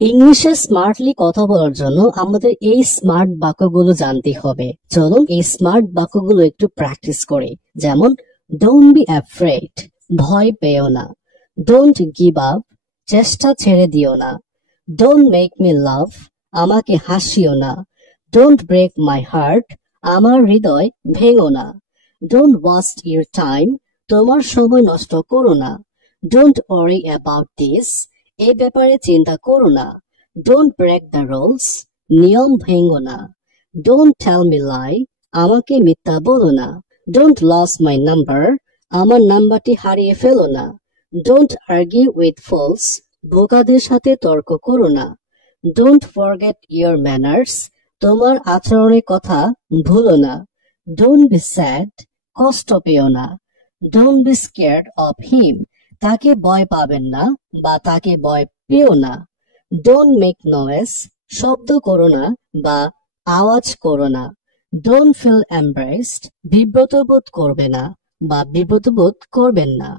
ইংলিশে স্মার্টলি কথা বলার জন্য আমাদের এই স্মার্ট বাক্যগুলো জানতে হবে। চলুন এই স্মার্ট বাক্যগুলো একটু প্র্যাকটিস করি। যেমন ডোন্ট বি অ্যাফ্রেড, ভয় পেও না। ডোন্ট গিভ আপ, চেষ্টা ছেড়ে দিও না। ডোন্ট মেক মি লাভ, আমাকে হাসিও না। ডোন্ট ব্রেক মাই হার্ট, আমার হৃদয় ভেঙো না। ডোন্ট ওয়াস্ট ইউর টাইম, তোমার সময় নষ্ট করো না। ডোন্ট ওয়ারি অ্যাবাউট দিস, এ ব্যাপারে চিন্তা করো না। ডোন্ট ব্রেক দ্য রুলস, নিয়ম ভেঙো না। ডোন্ট টেল মি লাই, আমাকে মিথ্যা বলো না। ডোন্ট লস মাই নাম্বার, আমার নাম্বারটি হারিয়ে ফেলো না। ডোন্ট আর্গিউ উইথ ফলস, বোকাদের সাথে তর্ক করো না। ডোন্ট ফরগেট ইয়োর ম্যানার্স, তোমার আচরণের কথা ভুলো না। ডোন্ট বি স্যাড, কষ্ট পেও না। Don't be scared of him, তাকে ভয় পাবেন না বা তাকে ভয় পেও না। ডোন্ট মেক নয়েজ, শব্দ করো না বা আওয়াজ করো না। ডোন্ট ফিল এমব্রেসড, বিব্রত বোধ করবে না বা বিব্রত বোধ করবেন না।